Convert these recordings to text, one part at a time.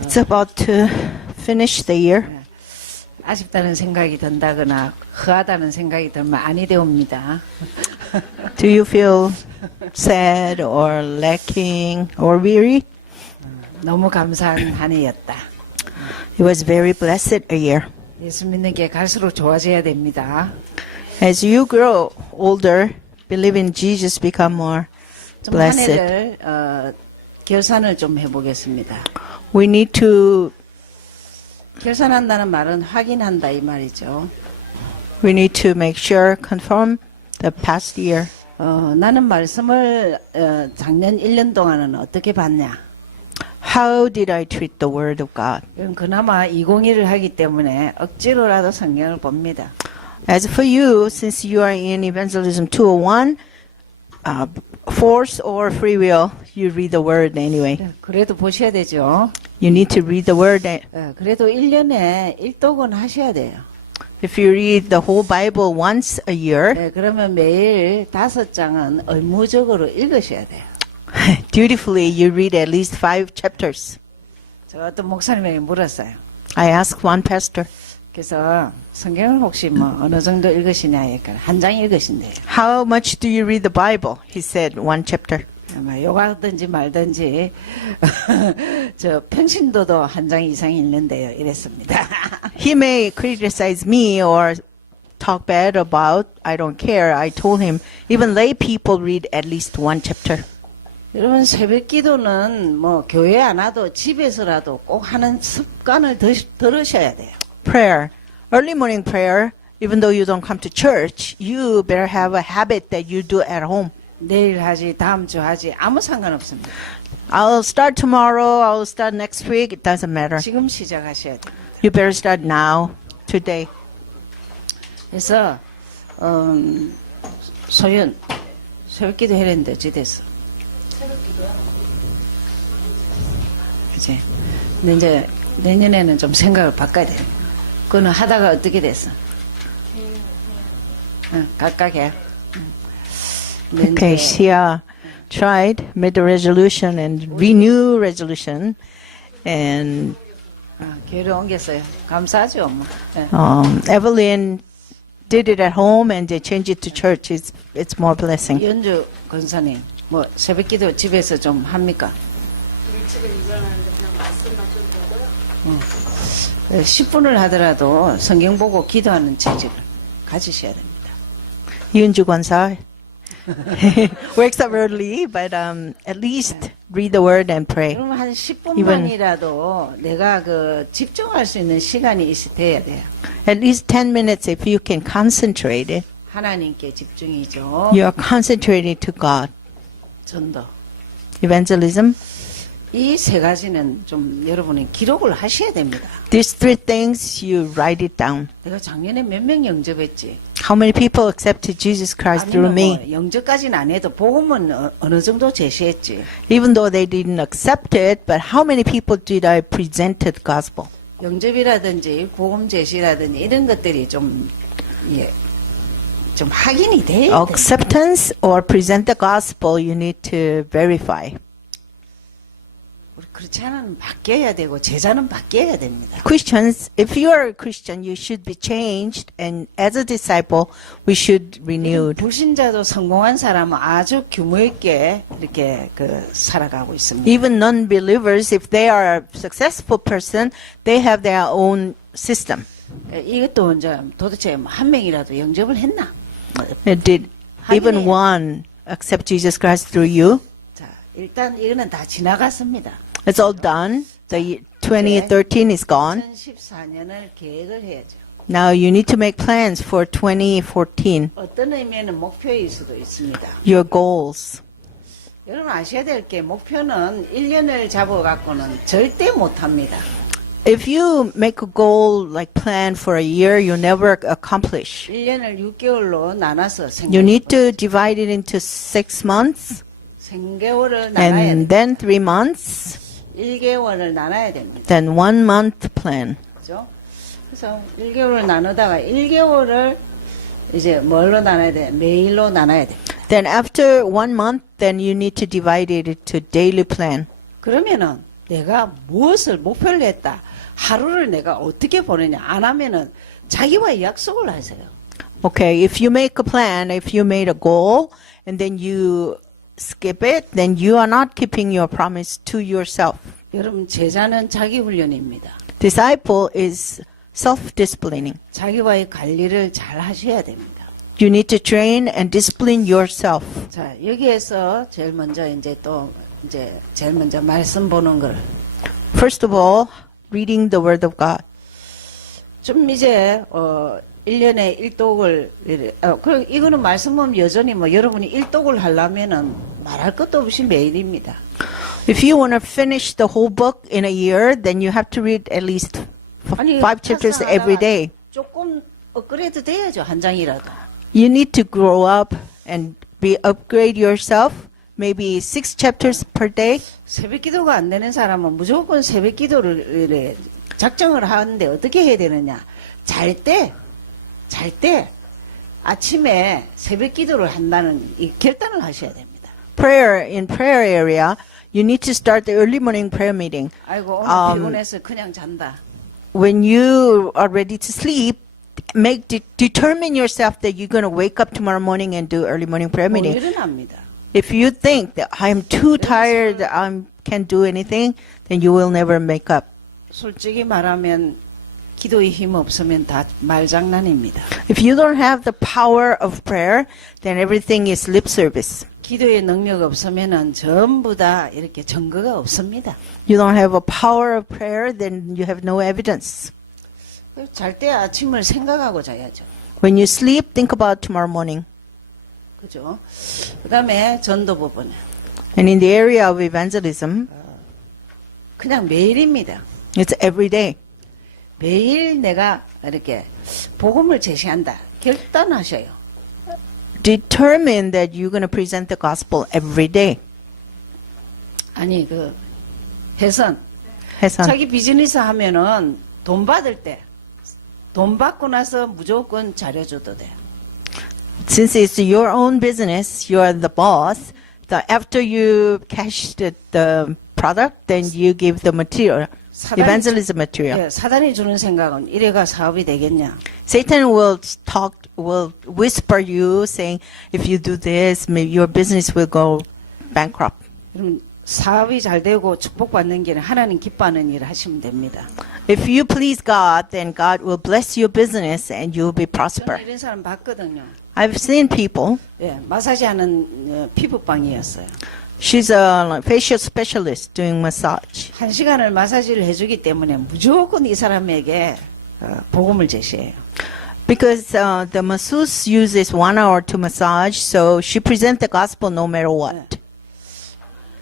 It's about to finish the year. 아쉽다는 생각이 든다거나 허하다는 생각이 들면 아니 되옵니다. Do you feel sad or lacking or weary? 너무 감사한 한 해였다. It was very blessed a year. 예수 믿는 게 갈수록 좋아져야 됩니다. As you grow older, believe in Jesus, become more 좀 한 blessed. 해를 결산을 좀 해보겠습니다. We need to 결산한다는 말은 확인한다 이 말이죠. we need to make sure, confirm the past year. 나는 말씀을 작년 1년 동안은 어떻게 봤냐? How did I treat the Word of God? 그럼 그나마 201을 하기 때문에 억지로라도 성경을 봅니다. As for you, since you are in Evangelism 201, force or free will, you read the Word anyway. 그래도 보셔야 되죠. You need to read the Word. 그래도 1년에 1독은 하셔야 돼요. If you read the whole Bible once a year, 그러면 매일 5장은 의무적으로 읽으셔야 돼요. dutifully you read at least 5 chapters. 저 어떤 목사님에게 물었어요. I asked one pastor, 그래서 성경을 혹시 뭐 어느 정도 읽으시냐 하니까 한 장 읽으신대요. how much do you read the Bible? He said, 1 chapter. 아마 욕하든지 말든지 저 평신도도 한 장 이상 읽는데요. 이랬습니다. He may criticize me or talk bad about, I don't care. I told him, even lay people read at least 1 chapter. 여러분 새벽 기도는 뭐 교회 안 와도 집에서라도 꼭 하는 습관을 들으셔야 돼요. Prayer, early morning prayer, even though you don't come to church, you better have a habit that you do at home. 내일 하지 다음 주 하지 아무 상관없습니다. I'll start tomorrow, I'll start next week, it doesn't matter. 지금 시작하셔야 돼요. You better start now, today. 그래서 소연 새벽 기도 해랬는데 어찌 됐어? 그치? 근데 이제 내년에는 좀 생각을 바꿔야 돼요. 그거는 하다가 어떻게 됐어? 각각 해. 근데 Okay, 이제 Sia tried, made a resolution and renew resolution, and 교회를 옮겼어요. 감사하죠, 뭐. 네. Evelyn did it at home and they changed it to church. It's more blessing. 연주 권사님, 뭐 새벽 기도 집에서 좀 합니까? 일찍은 일어나는데 그냥 말씀만 좀 보고요. 10분을 하더라도 성경 보고 기도하는 체질을 가지셔야 됩니다. Yunju Gwansa wakes up early, but at least read the word and pray. 그러면 한 10분만이라도 내가 그 집중할 수 있는 시간이 돼야 돼요. At least 10 minutes if you can concentrate it. 하나님께 집중이죠. You are concentrating to God. 전도. Evangelism. 이 세 가지는 좀 여러분이 기록을 하셔야 됩니다. These 3 things, you write it down. 내가 작년에 몇 명 영접했지? How many people accepted Jesus Christ through 아니면 me? 뭐 영접까지는 안 해도 복음은 어느 정도 제시했지. Even though they didn't accept it, but how many people did I present the gospel? 영접이라든지 복음 제시라든지 이런 것들이 좀 확인이 돼야 돼. Acceptance or present the gospel, you need to verify. 우리 그렇지 않으면 바뀌어야 되고 제자는 바뀌어야 됩니다. Christians, if you are a Christian, you should be changed, and as a disciple, we should renewed. 불신자도 성공한 사람은 아주 규모 있게 이렇게 살아가고 있습니다. Even non-believers, if they are a successful person, they have their own system. 이것도 이제 도대체 한 명이라도 영접을 했나? Did even 하긴 해요. one accept Jesus Christ through you? 자, 일단 이거는 다 지나갔습니다. It's all done. The 2013 is gone. 2014년을 계획을 해야죠. Now you need to make plans for 2014. 어떤 의미에는 목표일 수도 있습니다. Your goals. 여러분 아셔야 될 게 목표는 1년을 잡아갖고는 절대 못합니다. If you make a goal like plan for a year, you never accomplish. 1년을 6개월로 나눠서 You need to divide it into 6 months 생개월을 나눠야 and 돼. then 3 months, 1개월을 나눠야 됩니다. then 1 month plan. 그죠? 그래서 1개월을 나누다가 1개월을 이제 뭘로 나눠야 돼? 매일로 나눠야 돼. Then after 1 month, then you need to divide it into daily plan. 그러면은 내가 무엇을 목표를 했다. 하루를 내가 어떻게 보내냐. 안 하면은 자기와의 약속을 하세요. Okay, if you make a plan, if you made a goal, and then you skip it, then you are not keeping your promise to yourself. 여러분 제자는 자기 훈련입니다. Disciple is self-disciplining. 자기와의 관리를 잘 하셔야 됩니다. You need to train and discipline yourself. 자, 여기에서 제일 먼저 제일 먼저 말씀 보는 걸 First of all, reading the Word of God. 좀 이제 1년에 일독을 그 이거는 말씀 보면 여전히 뭐 여러분이 일독을 하려면은 말할 것도 없이 매일입니다. If you want to finish the whole book in a year, then you have to read at least 아니, 5 chapters every day. 조금 업그레이드 돼야죠, 한 장이라도. You need to grow up and upgrade yourself. Maybe 6 chapters per day. 새벽 기도가 안 되는 사람은 무조건 새벽 기도를 이래 작정을 하는데 어떻게 해야 되느냐? 잘 때 아침에 새벽 기도를 한다는 이 결단을 하셔야 됩니다. In prayer area, you need to start the early morning prayer meeting. 아이고 오늘 피곤해서 그냥 잔다. When you are ready to sleep, determine yourself that you're going to wake up tomorrow morning and do early morning prayer 뭐 meeting. 일어납니다. If you think that I am too tired, I can't do anything, then you will never make up. 솔직히 말하면 기도의 힘 없으면 다 말장난입니다. If you don't have the power of prayer, then everything is lip service. 기도의 능력 없으면은 전부 다 이렇게 증거가 없습니다. You don't have a power of prayer, then you have no evidence. 잘 때 아침을 생각하고 자야죠. When you sleep, think about tomorrow morning. 그죠? 그 다음에 전도 부분. And in the area of evangelism, 그냥 매일입니다. it's every day. 매일 내가 이렇게 복음을 제시한다. 결단하셔요. Determine that you're going to present the gospel every day. 아니, 그, 해선. 해선. 자기 비즈니스 하면은 돈 받을 때, 돈 받고 나서 무조건 잘해줘도 돼요. Since it's your own business, you are the boss. After you cash the product, then you give the material, evangelism material. 예, 사단이 주는 생각은 이래가 사업이 되겠냐. Satan will whisper you saying, if you do this, maybe your business will go bankrupt. 그럼 사업이 잘 되고 축복받는 길은 하나님 기뻐하는 일을 하시면 됩니다. If you please God, then God will bless your business and you will be 저는 prosper. 이런 사람 봤거든요. I've seen people. 예, 마사지 하는 피부방이었어요. She's a facial specialist doing massage. 1시간을 마사지를 해주기 때문에 무조건 이 사람에게 복음을 제시해요. Because the masseuse uses 1 hour to massage, so she presents the gospel no matter what.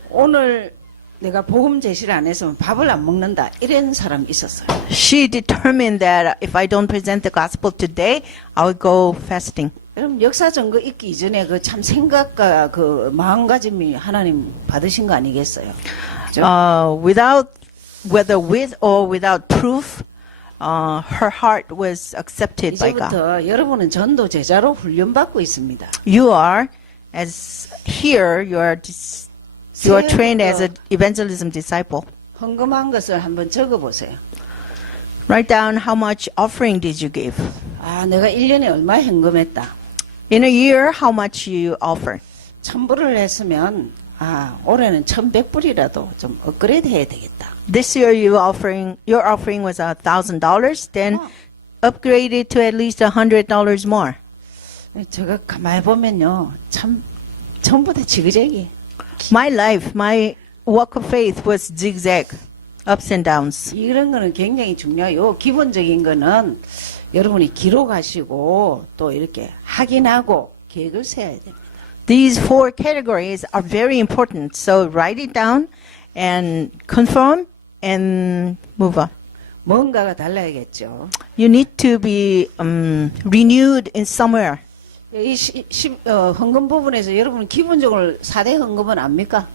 오늘 내가 복음 제시를 안 했으면 밥을 안 먹는다. 이런 사람이 있었어요. She determined that if I don't present the gospel today, I'll go fasting. 여러분 역사 증거 있기 이전에 그 참 생각과 그 마음가짐이 하나님 받으신 거 아니겠어요? 그죠? Whether with or without proof, her heart was accepted by God. 이제부터 여러분은 전도 제자로 훈련받고 있습니다. You are, as here, you are trained as an evangelism disciple. 헌금한 것을 한번 적어보세요. Write down how much offering did you give. 아, 내가 1년에 얼마 헌금했다. In a year, how much you offer. 1,000불을 했으면 아, 올해는 1,100불이라도 좀 업그레이드 해야 되겠다. This year, your offering was $1,000. Then upgrade it to at least $100 more. 제가 가만히 보면요, 참 전부 다 지그재기. My life, my walk of faith was zigzag, ups and downs. 이런 거는 굉장히 중요해요. 기본적인 거는 여러분이 기록하시고 또 이렇게 확인하고 계획을 세워야 됩니다. These 4 categories are very important. So write it down and confirm and move on. 뭔가가 달라야겠죠. You need to be renewed in somewhere. 이 헌금 부분에서 여러분 기본적으로 4대 헌금은 압니까?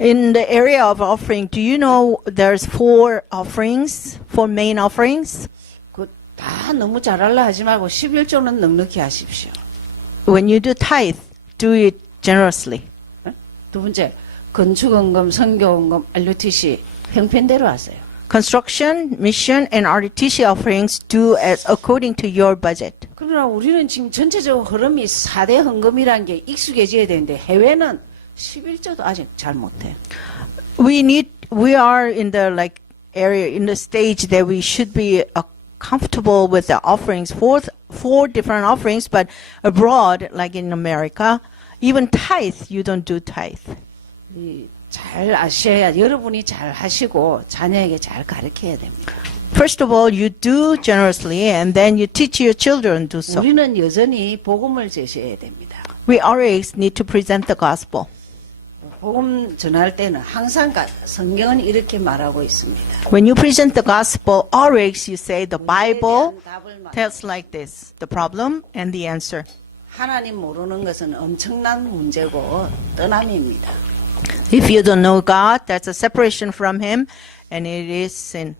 In the area of offering, do you know there's 4 offerings, 4 main offerings? 그 다 너무 잘하려 하지 말고 11조는 넉넉히 하십시오. When you do tithe, do it generously. 두 번째, 건축헌금, 선교헌금, RUTC 형편대로 하세요. Construction, mission, and RTC offerings do as according to your budget. 그러나 우리는 지금 전체적으로 흐름이 4대 헌금이라는 게 익숙해져야 되는데 해외는 11조도 아직 잘 못해. We are in the area, in the stage that we should be comfortable with the offerings, four different offerings, but abroad, like in America, even tithe, you don't do tithe. 잘 아셔야 여러분이 잘 하시고 자녀에게 잘 가르쳐야 됩니다. First of all, you do generously, and then you teach your children to do so. 우리는 여전히 복음을 제시해야 됩니다. We always need to present the gospel. 복음 전할 때는 항상 성경은 이렇게 말하고 있습니다. When you present the gospel, always you say the Bible tells like this, the problem and the answer. 하나님 모르는 것은 엄청난 문제고 떠남입니다. If you don't know God, that's a separation from Him, and it is sin.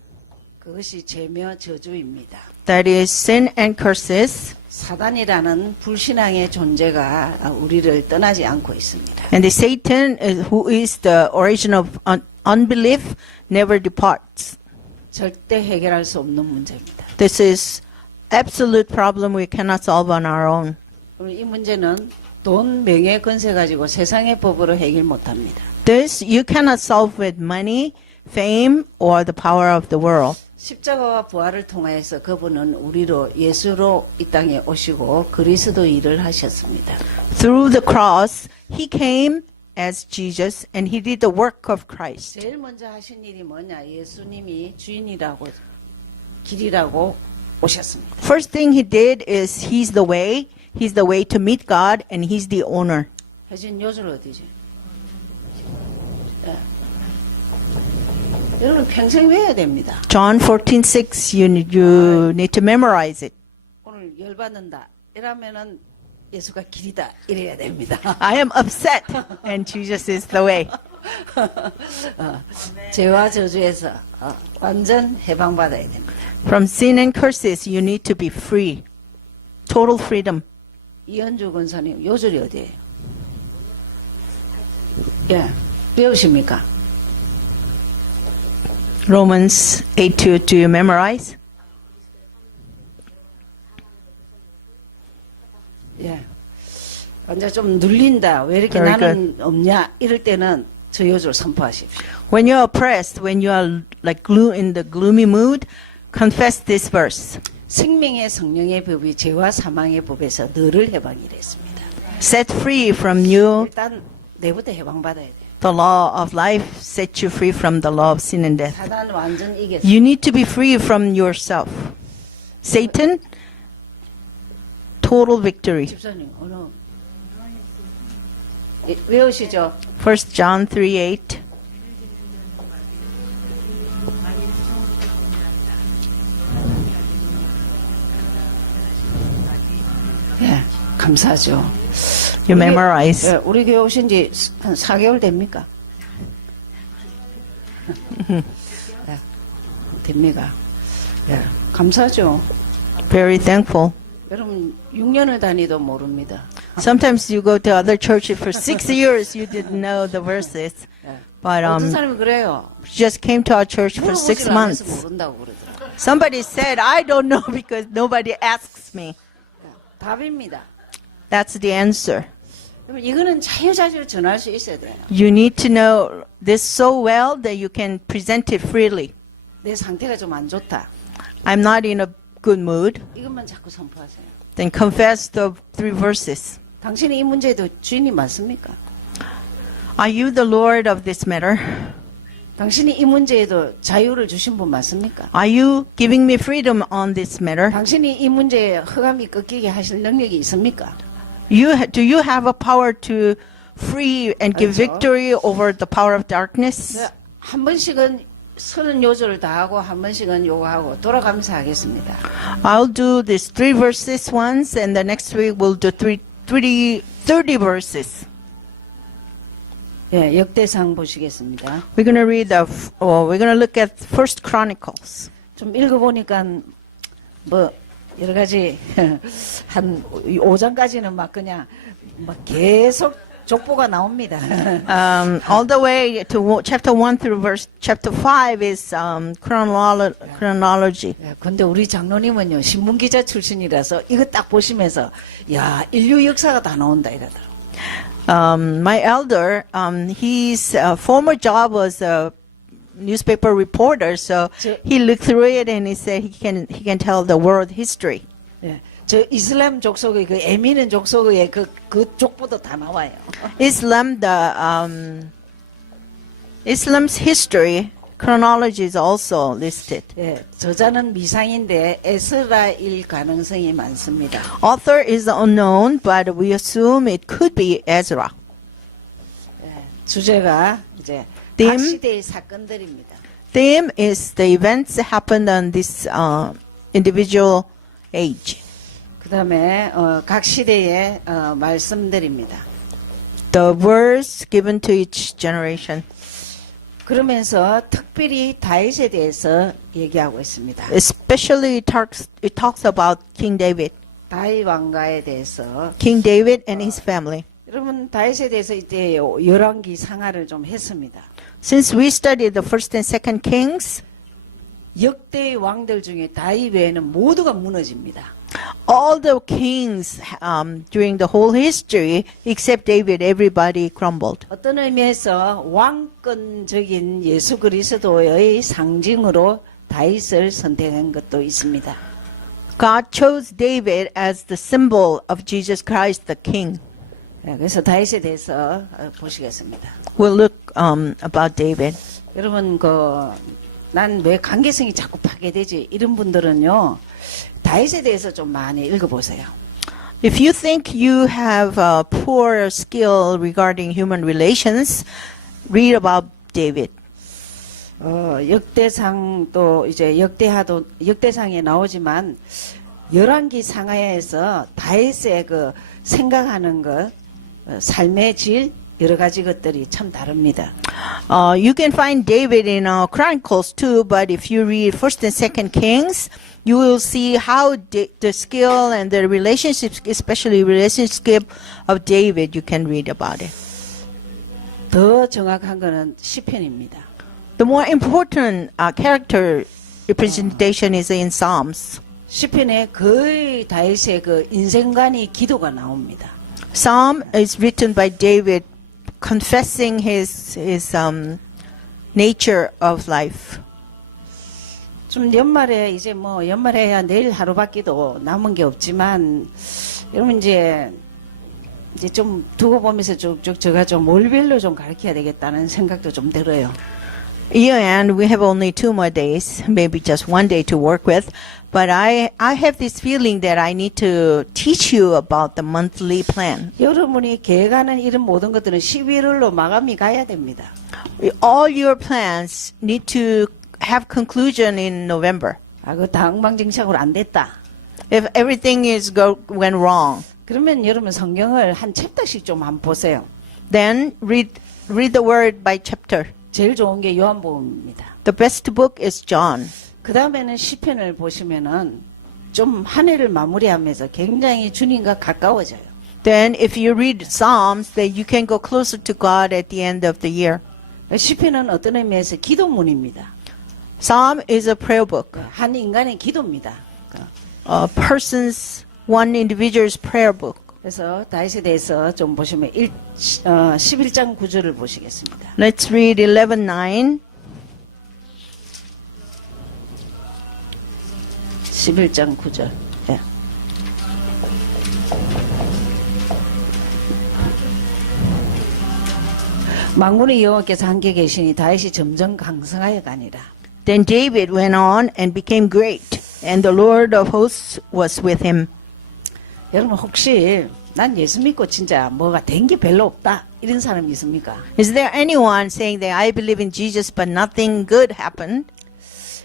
그것이 죄며 저주입니다. That is sin and curses. 사단이라는 불신앙의 존재가 우리를 떠나지 않고 있습니다. And the Satan, who is the origin of unbelief, never departs. 절대 해결할 수 없는 문제입니다. This is absolute problem we cannot solve on our own. 그리고 이 문제는 돈, 명예, 권세 가지고 세상의 법으로 해결 못합니다. This you cannot solve with money, fame, or the power of the world. 십자가와 부활을 통하여서 그분은 우리로 예수로 이 땅에 오시고 그리스도 일을 하셨습니다. Through the cross, He came as Jesus, and He did the work of Christ. 제일 먼저 하신 일이 뭐냐? 예수님이 주인이라고 길이라고 오셨습니다. First thing He did is He's the way. He's the way to meet God, and He's the owner. 혜진 요절 어디지? 예. 여러분 평생 외워야 됩니다. John 14:6. You need to memorize it. 오늘 열받는다. 이러면은 예수가 길이다. 이래야 됩니다. I am upset, and Jesus is the way. 죄와 저주에서 완전 해방받아야 됩니다. From sin and curses, you need to be free. Total freedom. 이현주 권사님 요절이 어디예요? 예, 배우십니까? Romans 8:2. Do you memorize? 예. 완전 좀 눌린다. 왜 이렇게 Very 나는 없냐? 이럴 때는 저 요절 선포하십시오. When you're oppressed, when you are in the gloomy mood, confess this verse. 생명의 성령의 법이 죄와 사망의 법에서 너를 해방이라 했습니다. Set free from you, 일단 내부터 해방받아야 돼. the law of life set you free from the law of sin and death. 사단 완전 이겼어. You need to be free from yourself. Satan, total victory. 집사님 어느 외우시죠? 1 John 3:8. 예, 감사하죠. You memorize. 예, 우리 교회 오신 지 한 4개월 됩니까? 예, 됩니까? 예, 감사하죠. Very thankful. 여러분 6년을 다니도 모릅니다. Sometimes you go to other churches for 6 years, you didn't know the verses. 예. But 어떤 사람이 그래요. just came to our church for 6 물어보지를 않아서 months. 모른다고 그러더라고요. Somebody said, I don't know because nobody asks me. 답입니다. That's the answer. 그러면 이거는 자유자재로 전할 수 있어야 돼요. You need to know this so well that you can present it freely. 내 상태가 좀 안 좋다. I'm not in a good mood. 이것만 자꾸 선포하세요. Then confess the 3 verses. 당신이 이 문제에도 주인이 맞습니까? Are you the Lord of this matter? 당신이 이 문제에도 자유를 주신 분 맞습니까? Are you giving me freedom on this matter? 당신이 이 문제에 허감이 꺾이게 하실 능력이 있습니까? Do you have a power to free and give 그렇죠. victory over the power of darkness? 한 번씩은 30요절을 다 하고 한 번씩은 요거 하고 돌아가면서 하겠습니다. I'll do these 3 verses once, and the next week we'll do 30 verses. 예, 역대상 보시겠습니다. We're gonna we're gonna look at First Chronicles. 좀 읽어보니까 뭐 여러 가지 한 5장까지는 막 그냥 막 계속 족보가 나옵니다. All the way to chapter 1 through chapter 5 is chronology. 근데 우리 장로님은요, 신문기자 출신이라서 이거 딱 보시면서, 야, 인류 역사가 다 나온다 이러더라고요. My elder, his former job was a newspaper reporter, so he looked through it and he said he can tell the world history. 예, 저 이슬람 족속의 그 에미는 족속의 그 족보도 다 나와요. Islam's history chronology is also listed. 예, 저자는 미상인데 에스라일 가능성이 많습니다. Author is unknown, but we assume it could be Ezra. 주제가 이제 Theme? 각 시대의 사건들입니다. Theme is the events that happened on this individual age. 그다음에 각 시대의 말씀들입니다. The verse given to each generation. 그러면서 특별히 다윗에 대해서 얘기하고 있습니다. Especially it talks about King David. 다윗 왕가에 대해서 King David and his family. 여러분 다윗에 대해서 이제 열왕기 상하를 좀 했습니다. Since we studied the first and second kings, 역대의 왕들 중에 다윗 외에는 모두가 무너집니다. all the kings during the whole history except David, everybody crumbled. 어떤 의미에서 왕권적인 예수 그리스도의 상징으로 다윗을 선택한 것도 있습니다. God chose David as the symbol of Jesus Christ, the King. 그래서 다윗에 대해서 보시겠습니다. We'll look about David. 여러분 난 왜 관계성이 자꾸 파괴되지? 이런 분들은요. 다윗에 대해서 좀 많이 읽어보세요. If you think you have a poor skill regarding human relations, read about David. 역대상도 이제 역대상에 나오지만 열왕기 상하에서 다윗의 그 생각하는 것, 삶의 질 여러 가지 것들이 참 다릅니다. You can find David in Chronicles too, but if you read First and Second Kings, you will see how the skill and the relationships, especially relationship of David, you can read about it. 더 정확한 거는 시편입니다. The more important character representation is in Psalms. 시편에 거의 다윗의 그 인생관이 기도가 나옵니다. Psalm is written by David confessing his nature of life. 좀 연말에 이제 뭐 연말에야 내일 하루밖에도 남은 게 없지만 여러분 이제 좀 두고 보면서 쭉쭉 제가 좀 월별로 좀 가르쳐야 되겠다는 생각도 좀 들어요. Year end, we have only 2 more days, maybe just 1 day to work with. But I have this feeling that I need to teach you about the monthly plan. 여러분이 계획하는 이런 모든 것들은 11월로 마감이 가야 됩니다. All your plans need to have conclusion in November. 그거 다 엉망진창으로 안 됐다. If everything went wrong, 그러면 여러분 성경을 한 챕터씩 좀 한번 보세요. then read the word by chapter. 제일 좋은 게 요한복음입니다. The best book is John. 그 다음에는 시편을 보시면은 좀 한 해를 마무리하면서 굉장히 주님과 가까워져요. Then if you read Psalms, then you can go closer to God at the end of the year. 시편은 어떤 의미에서 기도문입니다. Psalm is a prayer book. 한 인간의 기도입니다. One individual's prayer book. 그래서 다윗에 대해서 좀 보시면 11장 9절을 보시겠습니다. Let's read 11:9. 11장 9절. 네. 만군의 여호와께서 함께 계시니 다윗이 점점 강성하여 가니라. Then David went on and became great, and the Lord of hosts was with him. 여러분 혹시 난 예수 믿고 진짜 뭐가 된 게 별로 없다 이런 사람이 있습니까? Is there anyone saying that I believe in Jesus but nothing good happened?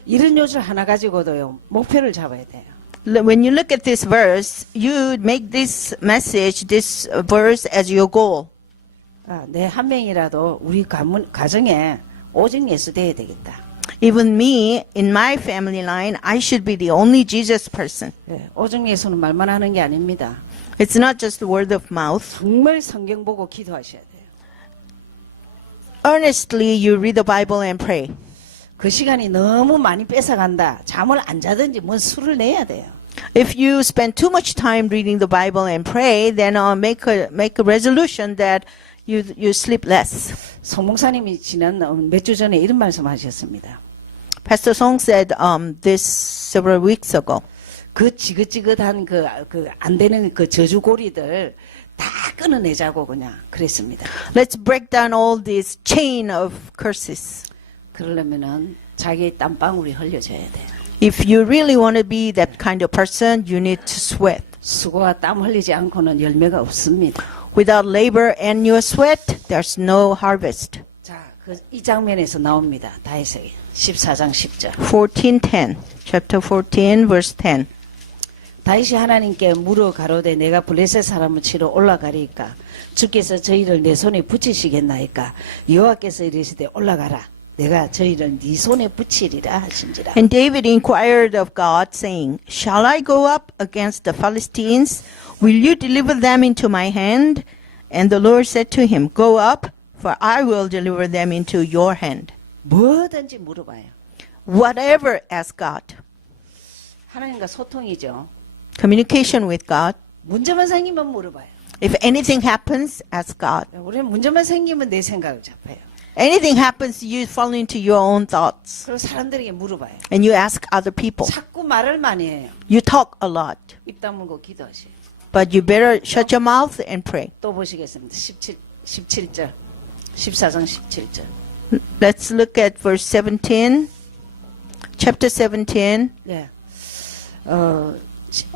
이런 요절 하나 가지고도요 목표를 잡아야 돼요. When you look at this verse, you make this message, this verse as your goal. 내 한 명이라도 우리 가정에 오직 예수 돼야 되겠다. Even me, in my family line, I should be the only Jesus person. 오직 예수는 말만 하는 게 아닙니다. It's not just word of mouth. 정말 성경 보고 기도하셔야 돼요. Earnestly, you read the Bible and pray. 그 시간이 너무 많이 뺏어간다. 잠을 안 자든지 뭔 술을 내야 돼요. If you spend too much time reading the Bible and pray, then make a resolution that you sleep less. 송 목사님이 지난 몇 주 전에 이런 말씀하셨습니다. Pastor Song said this several weeks ago. 그 지긋지긋한 안 되는 그 저주고리들 다 끊어내자고 그냥 그랬습니다. Let's break down all this chain of curses. 그러려면은 자기 땀방울이 흘려져야 돼요. If you really want to be that kind of person, you need to sweat. 수고와 땀 흘리지 않고는 열매가 없습니다. Without labor and your sweat, there's no harvest. 자, 이 장면에서 나옵니다. 다윗에게 14장 10절. 14:10, chapter 14, verse 10. 다윗이 하나님께 물어 가로되 내가 블레셋 사람을 치러 올라가리까 주께서 저희를 내 손에 붙이시겠나이까 여호와께서 이르시되 올라가라 내가 저희를 네 손에 붙이리라 하신지라. And David inquired of God, saying, Shall I go up against the Philistines? Will you deliver them into my hand? And the Lord said to him, Go up, for I will deliver them into your hand. 뭐든지 물어봐요. Whatever, ask God. 하나님과 소통이죠. Communication with God. 문제만 생기면 물어봐요. If anything happens, ask God. 우리는 문제만 생기면 내 생각을 잡아요. Anything happens, you fall into your own thoughts. 그리고 사람들에게 물어봐요. And you ask other people. 자꾸 말을 많이 해요. You talk a lot. 입 다물고 기도하세요. But you better shut your mouth and pray. 또 보시겠습니다. 17절. 14장 17절. Let's look at verse 17. Chapter 17. 예.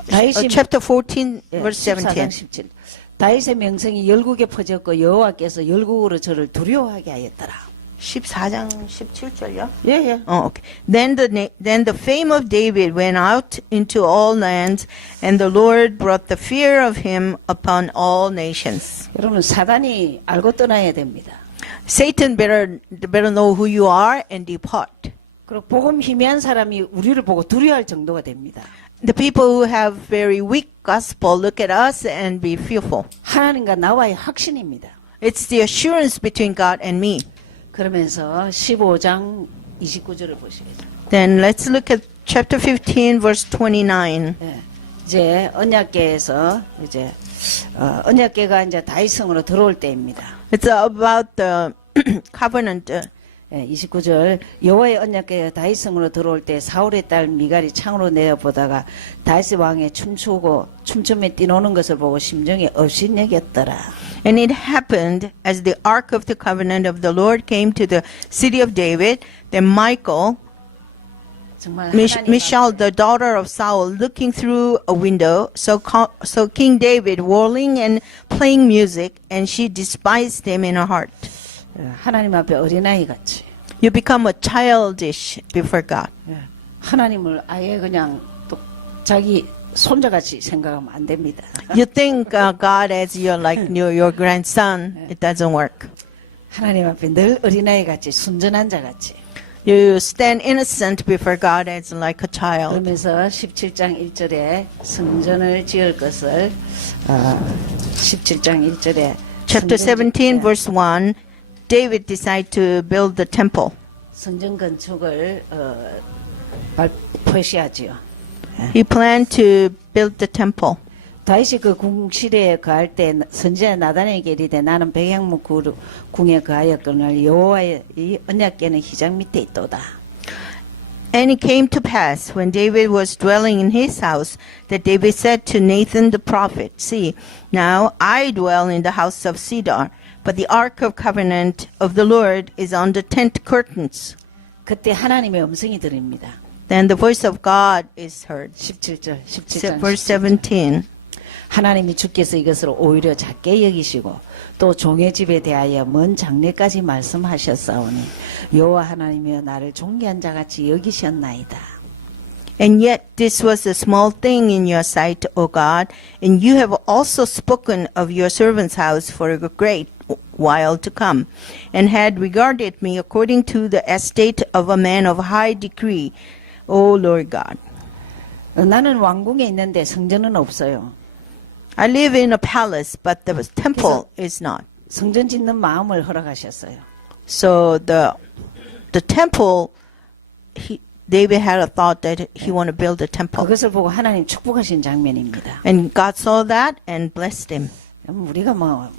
다윗이 Chapter 14, 예, verse 14장 17. 17. 다윗의 명성이 열국에 퍼졌고 여호와께서 열국으로 저를 두려워하게 하였더라. 14장 17절요? 예, 예. Oh, okay. Then the fame of David went out into all lands, and the Lord brought the fear of him upon all nations. 여러분 사단이 알고 떠나야 됩니다. Satan better know who you are and depart. 그리고 복음 희미한 사람이 우리를 보고 두려워할 정도가 됩니다. The people who have very weak gospel look at us and be fearful. 하나님과 나와의 확신입니다. It's the assurance between God and me. 그러면서 15장 29절을 보시겠습니다. Then let's look at chapter 15, verse 29. 예. 이제 언약궤에서 이제 언약궤가 이제 다윗성으로 들어올 때입니다. It's about the covenant. 예, 29절 여호와의 언약궤가 다윗성으로 들어올 때 사울의 딸 미갈이 창으로 내려보다가 다윗 왕의 춤추며 뛰노는 것을 보고 심정에 업신여겼더라. And it happened as the ark of the covenant of the Lord came to the city of David, that Michal, 정말 Michal, the daughter of Saul, looking through a window, saw King David whirling and playing music, and she despised him in her heart. 하나님 앞에 어린아이 같이 You become a childish before God. 하나님을 아예 그냥 또 자기 손자같이 생각하면 안 됩니다. You think God as your grandson. It doesn't work. 하나님 앞에 늘 어린아이 같이 순전한 자 같이. You stand innocent before God as like a child. 그러면서 17장 1절에 성전을 지을 것을 17장 1절에 Chapter 17, verse 1, David decided to build the temple. 성전 건축을 표시하지요. He planned to build the temple. 다윗이 그 궁실에 거할 때 선지자 나단에게 이르되 나는 백향목 궁에 거하였거늘 여호와의 이 언약궤는 휘장 밑에 있도다. And it came to pass, when David was dwelling in his house, that David said to Nathan the prophet, See, now I dwell in the house of cedar, but the ark of covenant of the Lord is on the tent curtains. 그때 하나님의 음성이 들립니다. Then the voice of God is heard. 17장 Verse 17. 하나님이 주께서 이것을 오히려 작게 여기시고 또 종의 집에 대하여 먼 장래까지 말씀하셨사오니 여호와 하나님이여 나를 존귀한 자같이 여기셨나이다. And yet this was a small thing in your sight, O God, and you have also spoken of your servant's house for a great while to come, and had regarded me according to the estate of a man of high degree, O Lord God. 나는 왕궁에 있는데 성전은 없어요. I live in a palace, but the temple is not. 성전 짓는 마음을 허락하셨어요. So the temple, David had a thought that he wanted to build a temple. 그것을 보고 하나님 축복하신 장면입니다. And God saw that and blessed him. 우리가 뭐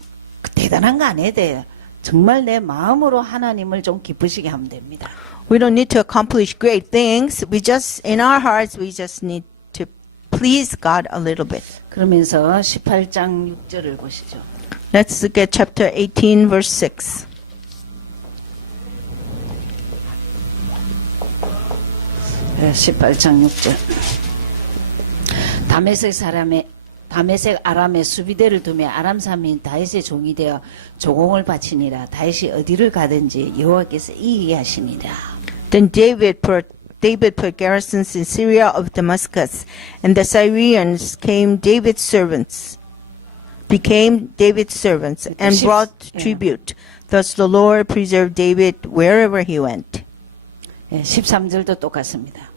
대단한 거 안 해야 돼요. 정말 내 마음으로 하나님을 좀 기쁘시게 하면 됩니다. We don't need to accomplish great things. We just, in our hearts, we just need to please God a little bit. 그러면서 18장 6절을 보시죠. Let's look at chapter 18, verse 6. 네, 18장 6절. 다메섹 아람의 수비대를 두며 아람 사민 다윗의 종이 되어 조공을 바치니라. 다윗이 어디를 가든지 여호와께서 이기게 하시니라. Then David put garrisons in Syria of Damascus, and the Syrians became David's servants, and brought tribute. Thus the Lord preserved David wherever he went. 예, 13절도 똑같습니다.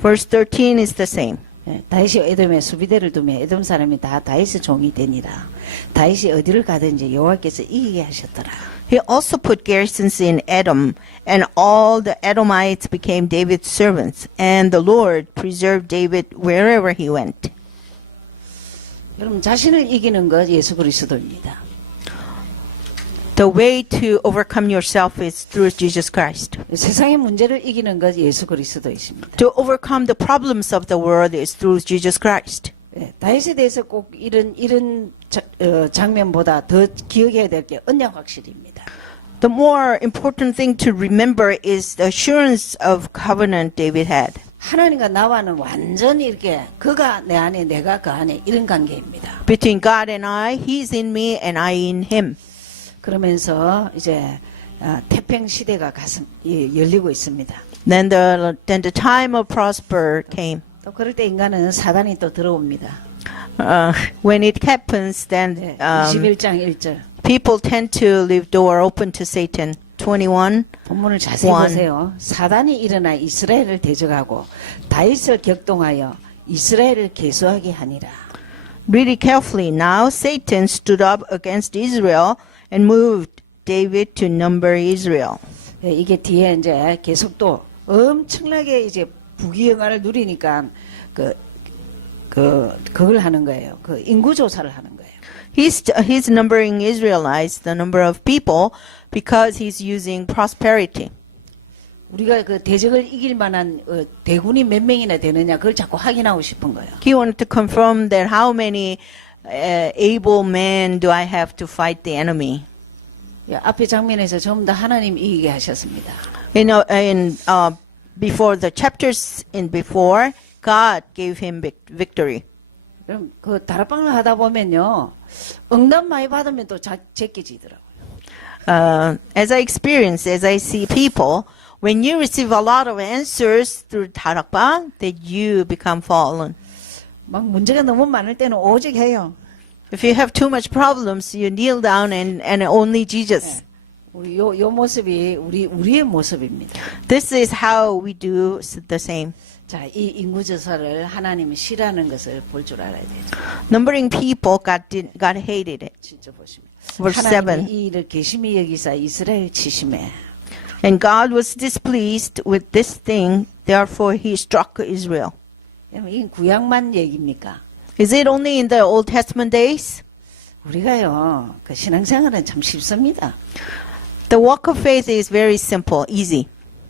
Verse 13 is the same. 예, 다윗이 에돔에 수비대를 두며 에돔 사람이 다 다윗의 종이 되니라. 다윗이 어디를 가든지 여호와께서 이기게 하셨더라. He also put garrisons in Edom, and all the Edomites became David's servants, and the Lord preserved David wherever he went. 여러분 자신을 이기는 것 예수 그리스도입니다. The way to overcome yourself is through Jesus Christ. 세상의 문제를 이기는 것 예수 그리스도이십니다. To overcome the problems of the world is through Jesus Christ. 예, 다윗에 대해서 꼭 이런 장면보다 더 기억해야 될 게 언약 확실입니다. The more important thing to remember is the assurance of covenant David had. 하나님과 나와는 완전히 이렇게 그가 내 안에 내가 그 안에 이런 관계입니다. Between God and I, He's in me and I in Him. 그러면서 이제 태평 시대가 열리고 있습니다. Then the time of prosper came. 또 그럴 때 인간은 사단이 또 들어옵니다. When it happens, then 네, 21장 1절. people tend to leave door open to Satan. 21. 본문을 자세히 one. 보세요. 사단이 일어나 이스라엘을 대적하고 다윗을 격동하여 이스라엘을 계수하게 하니라. Read it carefully. Now Satan stood up against Israel and moved David to number Israel. 예, 이게 뒤에 이제 계속 또 엄청나게 이제 부귀영화를 누리니까 그걸 하는 거예요. 그 인구 조사를 하는 거예요. He's numbering Israelites, the number of people, because he's using prosperity. 우리가 그 대적을 이길 만한 대군이 몇 명이나 되느냐 그걸 자꾸 확인하고 싶은 거예요. He wanted to confirm that how many able men do I have to fight the enemy. 예, 앞에 장면에서 전부 다 하나님 이기게 하셨습니다. Before the chapters before, God gave him victory. 그럼 그 다락방을 하다 보면요, 응답 많이 받으면 또 제껴지더라고요. As I experience, as I see people, when you receive a lot of answers through 다락방, that you become fallen. 막 문제가 너무 많을 때는 오직 해요. If you have too much problems, you kneel down and only Jesus. 우리 요 모습이 우리의 모습입니다. This is how we do the same. 자, 이 인구조사를 하나님이 싫어하는 것을 볼 줄 알아야 돼요. Numbering people, God hated it. 진짜 보시면. Verse 하나님이 7. 이 일을 계심히 여기사 이스라엘 치심해. And God was displeased with this thing, therefore he struck Israel. 이 구약만 얘기입니까? Is it only in the Old Testament days? 우리가요, 그 신앙생활은 참 쉽습니다. The walk of faith is very simple, easy.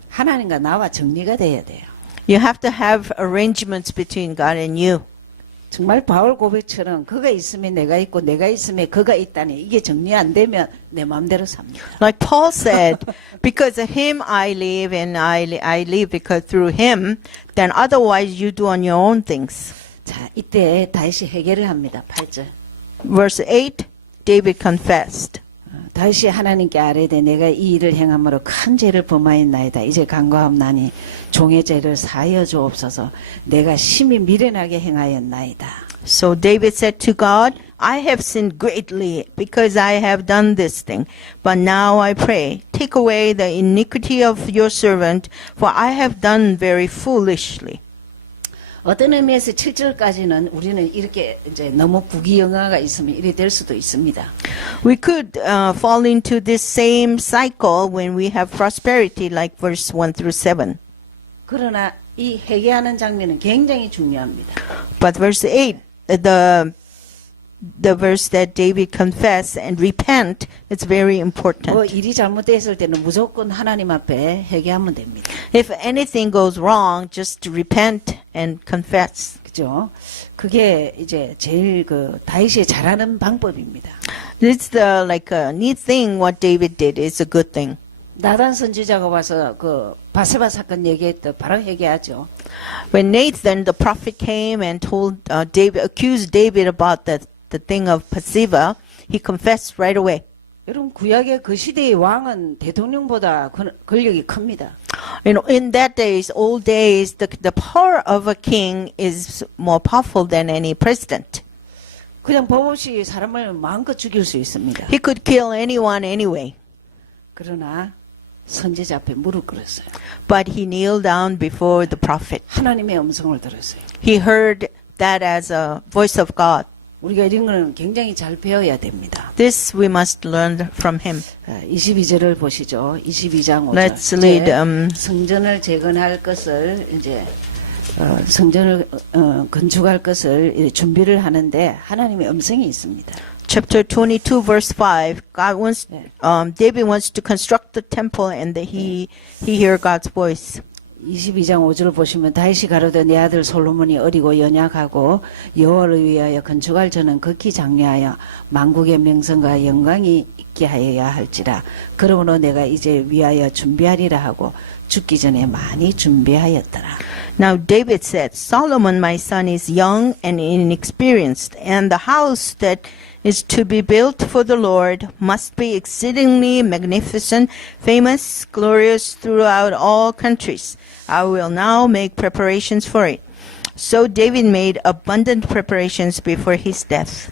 하나님과 나와 정리가 돼야 돼요. You have to have arrangements between God and you. 정말 바울 고백처럼 그가 있으면 내가 있고 내가 있으면 그가 있다니 이게 정리 안 되면 내 마음대로 삽니다. Like Paul said, because of him I live and I live because through him, then otherwise you do on your own things. 자, 이때 다윗이 해결을 합니다. 8절. Verse 8, David confessed. 다윗이 하나님께 아뢰되 내가 이 일을 행함으로 큰 죄를 범하였나이다. 이제 간과함나니 종의 죄를 사하여 주옵소서. 내가 심히 미련하게 행하였나이다. So David said to God, I have sinned greatly because I have done this thing. But now I pray, take away the iniquity of your servant, for I have done very foolishly. 어떤 의미에서 7절까지는 우리는 이렇게 이제 너무 부귀영화가 있으면 이래 될 수도 있습니다. We could fall into this same cycle when we have prosperity, like verse 1 through 7. 그러나 이 회개하는 장면은 굉장히 중요합니다. But verse 8, the verse that David confess and repent, it's very 뭐 important. 일이 잘못됐을 때는 무조건 하나님 앞에 회개하면 됩니다. If anything goes wrong, just repent and confess. 그죠? 그게 이제 제일 그 다윗이 잘하는 방법입니다. It's the like a neat thing what David did is a good thing. 나단 선지자가 와서 그 바세바 사건 얘기했더 바로 회개하죠. When Nathan the prophet came and told David, accused David about the thing of Bathsheba, he confessed right away. 여러분 구약의 그 시대의 왕은 대통령보다 권력이 큽니다. You know, in that days, old days, the power of a king is more powerful than any president. 그냥 법 없이 사람을 마음껏 죽일 수 있습니다. He could kill anyone anyway. 그러나 선지자 앞에 무릎 꿇었어요. But he kneeled down before the prophet. 하나님의 음성을 들었어요. He heard that as a voice of God. 우리가 이런 거는 굉장히 잘 배워야 됩니다. This we must learn from him. 22절을 보시죠. 22장 5절. Let's read, 성전을 재건할 것을 이제 성전을 건축할 것을 준비를 하는데 하나님의 음성이 있습니다. Chapter 22, verse 5. God wants, David wants to construct the temple, and he hear God's voice. 22장 5절 보시면 다윗이 가로되 내 아들 솔로몬이 어리고 연약하고 여호와를 위하여 건축할 저는 극히 장려하여 만국의 명성과 영광이 있게 하여야 할지라. 그러므로 내가 이제 위하여 준비하리라 하고 죽기 전에 많이 준비하였더라. Now David said, Solomon my son is young and inexperienced, and the house that is to be built for the Lord must be exceedingly magnificent, famous, glorious throughout all countries. I will now make preparations for it. So David made abundant preparations before his death.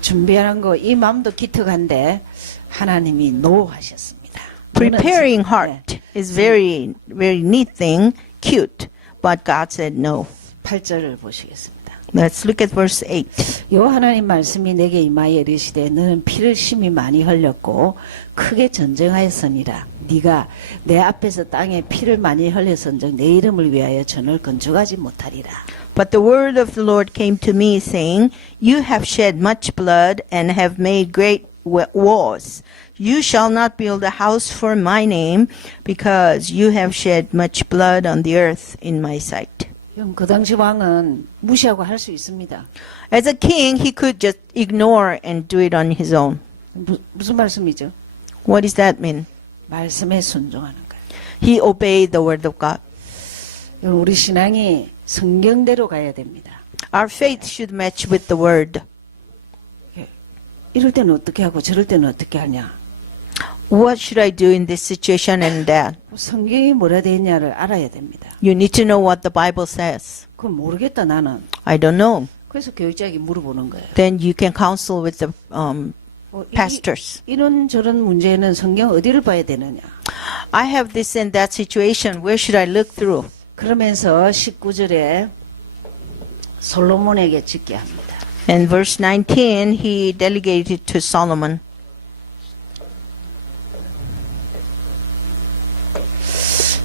준비하는 거 이 마음도 기특한데 하나님이 노하셨습니다. Preparing heart is very, very neat thing, cute, but God said no. 8절을 보시겠습니다. Let's look at verse 8. 여호와 하나님 말씀이 내게 임하여 이르시되 너는 피를 심히 많이 흘렸고 크게 전쟁하였으니라. 네가 내 앞에서 땅에 피를 많이 흘렸은즉 내 이름을 위하여 전을 건축하지 못하리라. But the word of the Lord came to me, saying, You have shed much blood and have made great wars. You shall not build a house for my name, because you have shed much blood on the earth in my sight. 그 당시 왕은 무시하고 할 수 있습니다. As a king, he could just ignore and do it on his own. 무슨 말씀이죠? What does that mean? 말씀에 순종하는 거예요. He obeyed the word of God. 우리 신앙이 성경대로 가야 됩니다. Our faith should match with the word. 이럴 때는 어떻게 하고 저럴 때는 어떻게 하냐. What should I do in this situation and that? 성경이 뭐라 되어 있냐를 알아야 됩니다. You need to know what the Bible says. 그건 모르겠다 나는. I don't know. 그래서 교육자에게 물어보는 거예요. Then you can counsel with the pastors. 이런 저런 문제는 성경 어디를 봐야 되느냐. I have this and that situation. Where should I look through? 그러면서 19절에 솔로몬에게 짓게 합니다. In verse 19, he delegated to Solomon.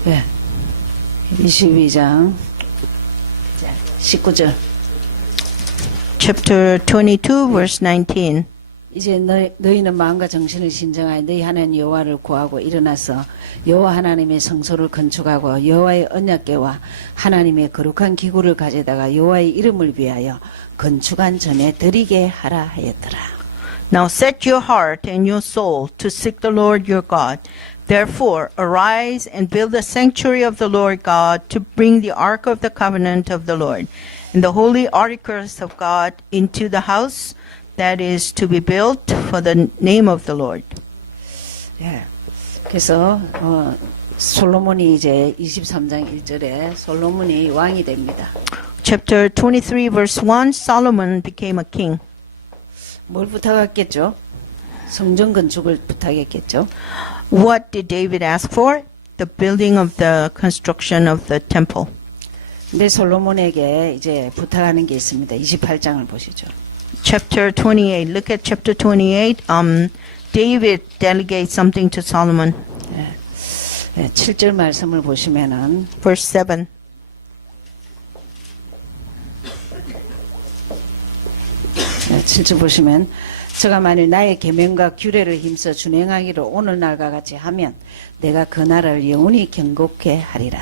예. 22장 19절. Chapter 22, verse 19. 이제 너희는 마음과 정신을 신정하여 너희 하나님 여호와를 구하고 일어나서 여호와 하나님의 성소를 건축하고 여호와의 언약궤와 하나님의 거룩한 기구를 가져다가 여호와의 이름을 위하여 건축한 전에 드리게 하라 하였더라. Now set your heart and your soul to seek the Lord your God. Therefore, arise and build the sanctuary of the Lord God to bring the ark of the covenant of the Lord and the holy articles of God into the house that is to be built for the name of the Lord. 예. 그래서 솔로몬이 이제 23장 1절에 솔로몬이 왕이 됩니다. Chapter 23, verse 1, Solomon became a king. 뭘 부탁했겠죠? 성전 건축을 부탁했겠죠? What did David ask for? The building of the construction of the temple. 근데 솔로몬에게 이제 부탁하는 게 있습니다. 28장을 보시죠. Chapter 28. Look at chapter 28. David delegates something to Solomon. 네, 7절 말씀을 보시면은 Verse 7. 네, 7절 보시면 저가 만일 나의 계명과 규례를 힘써 준행하기로 오늘 날과 같이 하면 내가 그 나라를 영원히 경고케 하리라.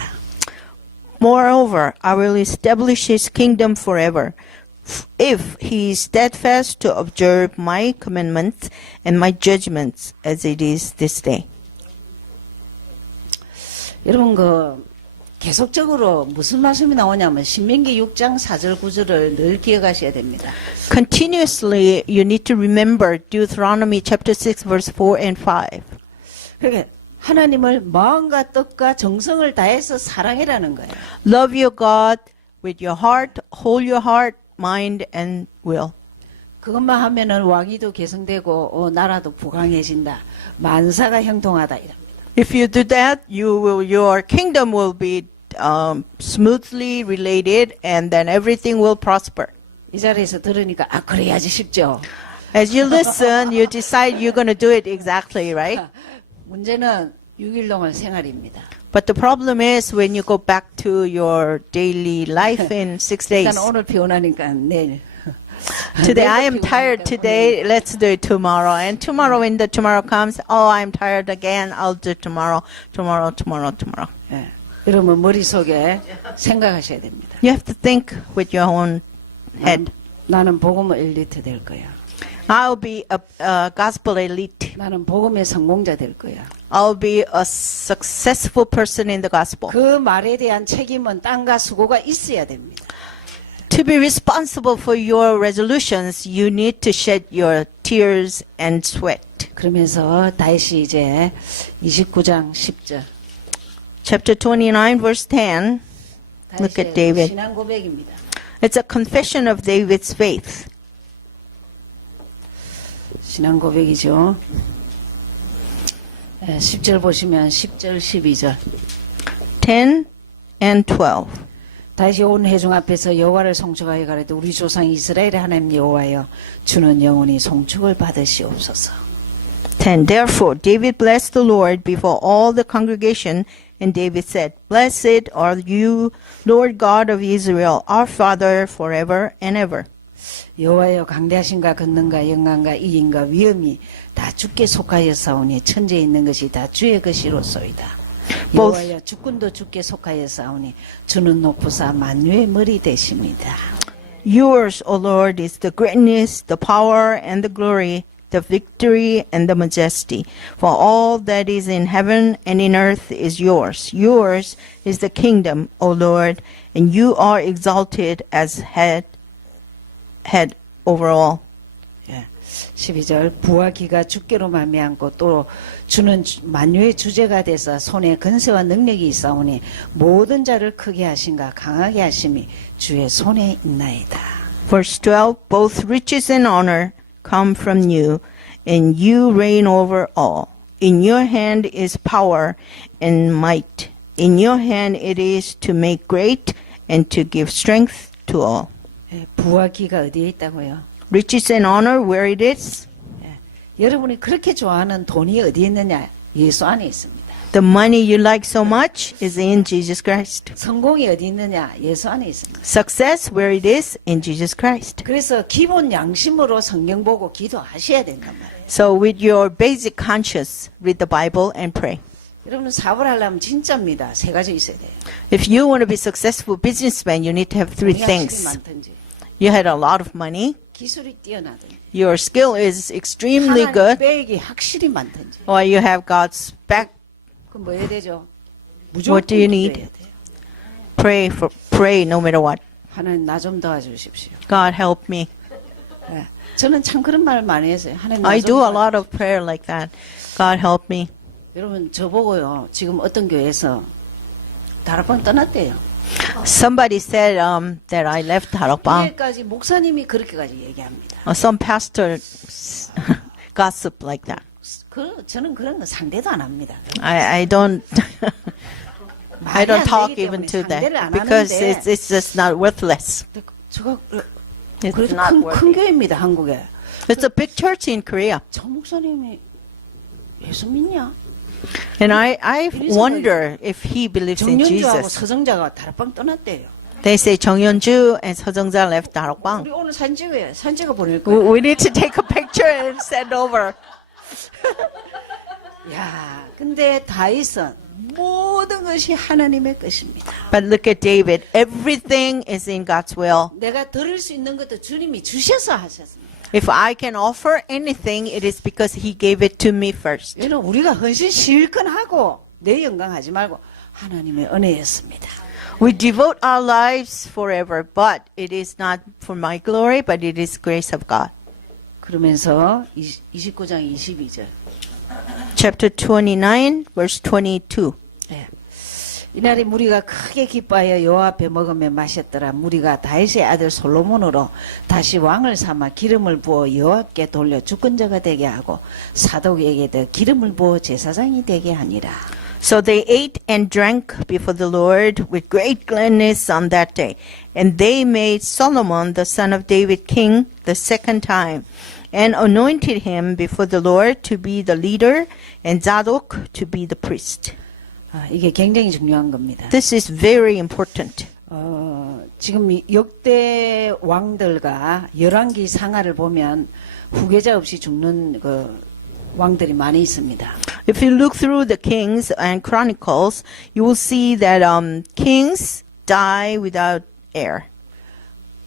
Moreover, I will establish his kingdom forever, if he is steadfast to observe my commandments and my judgments as it is this day. 여러분 계속적으로 무슨 말씀이 나오냐면 신명기 6장 4절 9절을 늘 기억하셔야 됩니다. Continuously, you need to remember Deuteronomy chapter 6, verse 4 and 5. 그러니까 하나님을 마음과 뜻과 정성을 다해서 사랑이라는 거예요. Love your God with your heart, whole your heart, mind, and will. 그것만 하면은 왕위도 개성되고 나라도 부강해진다. 만사가 형통하다 이랍니다. If you do that, your kingdom will be smoothly related, and then everything will prosper. 이 자리에서 들으니까 그래야지 싶죠. As you listen, you decide you're going to do it exactly, right? 문제는 6일 동안 생활입니다. But the problem is when you go back to your daily life in 6 days. 일단 오늘 피곤하니까 내일. Today I am tired today, let's do it tomorrow. And tomorrow when the tomorrow comes, oh, I'm tired again, I'll do it tomorrow. 예. 여러분 머릿속에 생각하셔야 됩니다. You have to think with your own head. 나는 복음의 엘리트 될 거야. I'll be a gospel elite. 나는 복음의 성공자 될 거야. I'll be a successful person in the gospel. 그 말에 대한 책임은 땀과 수고가 있어야 됩니다. To be responsible for your resolutions, you need to shed your tears and sweat. 그러면서 다시 이제 29장 10절. Chapter 29, verse 10. Look at David. 신앙 고백입니다. It's a confession of David's faith. 신앙 고백이죠. 10절 보시면 10절 12절. 10 and 12. 다시 온 회중 앞에서 여호와를 송축하여 가라되 우리 조상 이스라엘의 하나님 여호와여 주는 영원히 송축을 받으시옵소서. 10. Therefore David blessed the Lord before all the congregation, and David said, Blessed are you, Lord God of Israel, our Father, forever and ever. 여호와여 강대하신가 권능과 영광과 이인과 위엄이 다 주께 속하였사오니 천지에 있는 것이 다 주의 것이로소이다. 여호와여 주권도 주께 속하였사오니 주는 높으사 만유의 머리 되십니다. Yours, O Lord, is the greatness, the power, and the glory, the victory, and the majesty. For all that is in heaven and in earth is yours. Yours is the kingdom, O Lord, and you are exalted as head over all. 12절 부와 기가 주께로 말미암고 또 주는 만유의 주제가 돼서 손에 근세와 능력이 있사오니 모든 자를 크게 하신가 강하게 하심이 주의 손에 있나이다. Verse 12, both riches and honor come from you, and you reign over all. In your hand is power and might. In your hand it is to make great and to give strength to all. 부와 기가 어디에 있다고요? Riches and honor, where it is? 여러분이 그렇게 좋아하는 돈이 어디에 있느냐? 예수 안에 있습니다. The money you like so much is in Jesus Christ. 성공이 어디 있느냐? 예수 안에 있습니다. Success, where it is, in Jesus Christ. 그래서 기본 양심으로 성경 보고 기도하셔야 된단 말이에요. So with your basic conscience, read the Bible and pray. 여러분 사업을 하려면 진짜입니다. 세 가지 있어야 돼요. If you want to be successful businessman, you need to have three 양심이 things. 많든지 You had a lot of money. 기술이 뛰어나든지 Your skill is extremely 하나님 good. 계획이 확실히 많든지 Or you have God's back. 그럼 뭐 해야 되죠? What do you need? 기도해야 돼요. Pray no matter what. 하나님 나 좀 도와주십시오. God help me. 네. 저는 참 그런 말을 많이 했어요. 하나님 I 나 좀 do a 도와주십시오. lot of prayer like that. God help me. 여러분 저보고요. 지금 어떤 교회에서 다락방 떠났대요. Somebody said that I left Harokbang. 교회까지 목사님이 그렇게까지 얘기합니다. Some pastor gossip like that. 저는 그런 거 상대도 안 합니다. I don't I 말이 don't 안 talk 되기 even 때문에 to 상대를 them 안 because 하는데 it's just not worthless. 저거 It's 그래도 not 큰 worthy. 교회입니다 한국에. It's a big church in Korea. 저 목사님이 예수 믿냐? And I 이리서 wonder if he believes in 정연주하고 Jesus. 서정자가 다락방 떠났대요. They say 정연주 and 서정자 left 다락방. 우리 오늘 사진 찍어요. 사진 찍어 보낼 거예요. We need to take a picture and send over. 야, 근데 다윗은 모든 것이 하나님의 것입니다. But look at David. Everything is in God's will. 내가 들을 수 있는 것도 주님이 주셔서 하셨습니다. If I can offer anything, it is because He gave it to me first. 여러분 우리가 헌신 실컷 하고 내 영광 하지 말고 하나님의 은혜였습니다. We devote our lives forever, but it is not for my glory, but it is grace of God. 그러면서 29장 22절. Chapter 29, verse 22. 네. 이날에 무리가 크게 기뻐하여 여호와 앞에 먹으며 마셨더라. 무리가 다윗의 아들 솔로몬으로 다시 왕을 삼아 기름을 부어 여호와께 돌려 주권자가 되게 하고 사독에게도 기름을 부어 제사장이 되게 하니라. So they ate and drank before the Lord with great gladness on that day. And they made Solomon the son of David king the second time, and anointed him before the Lord to be the leader, and Zadok to be the priest. 이게 굉장히 중요한 겁니다. This is very important. 지금 역대 왕들과 열왕기 상하를 보면 후계자 없이 죽는 그 왕들이 많이 있습니다. If you look through the Kings and Chronicles, you will see that kings die without heir.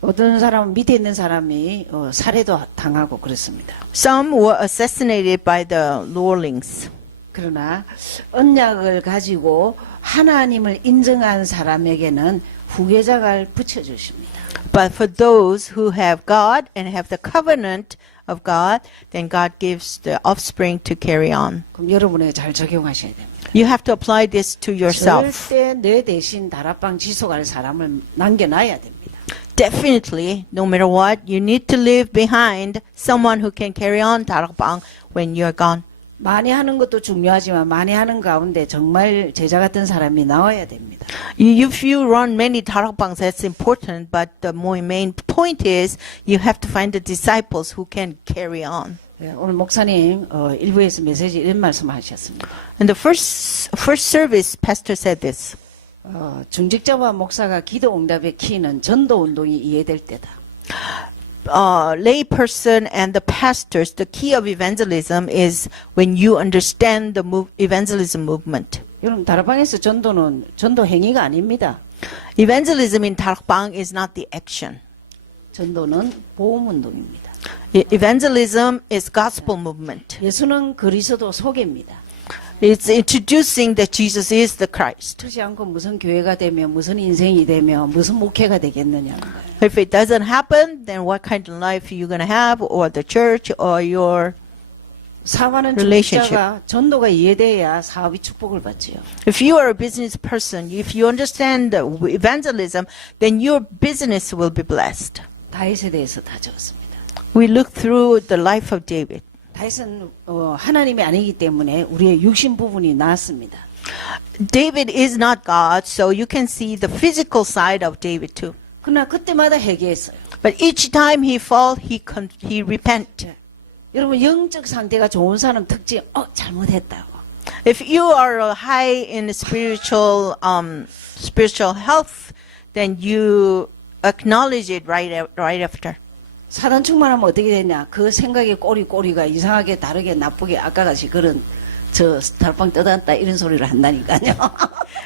어떤 사람은 밑에 있는 사람이 살해도 당하고 그렇습니다. Some were assassinated by the lordlings. 그러나 언약을 가지고 하나님을 인정한 사람에게는 후계자가 붙여주십니다. But for those who have God and have the covenant of God, then God gives the offspring to carry on. 그럼 여러분에게 잘 적용하셔야 됩니다. You have to apply this to yourself. 절대 내 대신 다락방 지속할 사람을 남겨놔야 됩니다. Definitely, no matter what, you need to leave behind someone who can carry on 다락방 when you're gone. 많이 하는 것도 중요하지만 많이 하는 가운데 정말 제자 같은 사람이 나와야 됩니다. If you run many 다락방s, that's important, but the main point is you have to find the disciples who can carry on. 네, 오늘 목사님 일부에서 메시지 이런 말씀하셨습니다. In the first service, Pastor said this. 중직자와 목사가 기도 응답의 키는 전도 운동이 이해될 때다. Lay person and the pastors, the key of evangelism is when you understand the evangelism movement. 여러분 다락방에서 전도는 전도 행위가 아닙니다. Evangelism in 다락방 is not the action. 전도는 보험 운동입니다. Evangelism is gospel movement. 예수는 그리스도 소개입니다. It's introducing that Jesus is the Christ. 그렇지 않고 무슨 교회가 되며 무슨 인생이 되며 무슨 목회가 되겠느냐는 거예요. If it doesn't happen, then what kind of life are you going to have, or the church, or your 사업하는 relationship. 중직자가 전도가 이해돼야 사업이 축복을 받지요. If you are a business person, if you understand the evangelism, then your business will be blessed. 다윗에 대해서 다 적었습니다. We look through the life of David. 다윗은 하나님이 아니기 때문에 우리의 육신 부분이 나았습니다. David is not God, so you can see the physical side of David too. 그러나 그때마다 회개했어요. But each time he fall, he repent. 여러분 영적 상태가 좋은 사람 특징, 잘못했다고. If you are high in spiritual health, then you acknowledge it right after. 사단 충만하면 어떻게 되냐? 그 생각의 꼬리가 이상하게 다르게 나쁘게 아까같이 그런 저 달빵 떠났다 이런 소리를 한다니까요.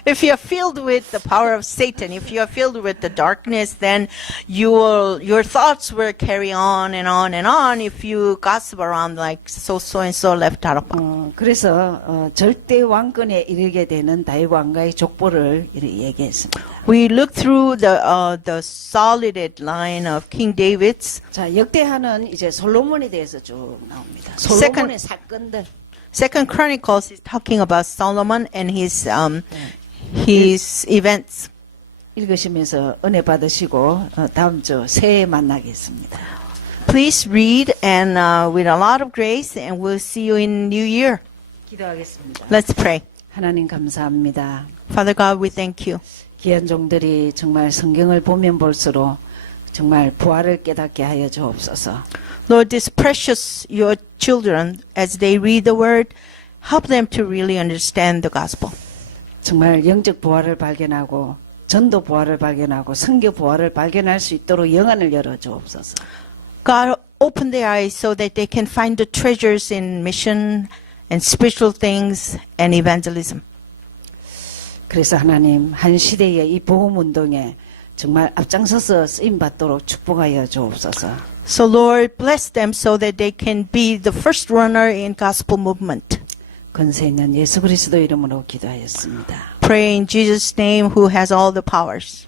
If you are filled with the power of Satan, if you are filled with the darkness, then your thoughts will carry on and on and on. If you gossip around like so and so left out of. 그래서 절대 왕권에 이르게 되는 다윗 왕가의 족보를 이렇게 얘기했습니다. We look through the solid line of King David's. 자 역대하는 이제 솔로몬에 대해서 쭉 나옵니다. 솔로몬의 사건들. Second Chronicles is talking about Solomon and his events. 읽으시면서 은혜 받으시고 다음 주 새해 만나겠습니다. Please read and with a lot of grace, and we'll see you in New Year. 기도하겠습니다. Let's pray. 하나님 감사합니다. Father God, we thank you. 귀한 종들이 정말 성경을 보면 볼수록 정말 부활을 깨닫게 하여 주옵소서. Lord, this precious your children, as they read the word, help them to really understand the gospel. 정말 영적 부활을 발견하고 전도 부활을 발견하고 선교 부활을 발견할 수 있도록 영안을 열어 주옵소서. God, open their eyes so that they can find the treasures in mission and spiritual things and evangelism. 그래서 하나님 한 시대의 이 복음 운동에 정말 앞장서서 쓰임 받도록 축복하여 주옵소서. So Lord, bless them so that they can be the first runner in gospel movement. 권세 있는 예수 그리스도 이름으로 기도하였습니다. Pray in Jesus' name who has all the powers.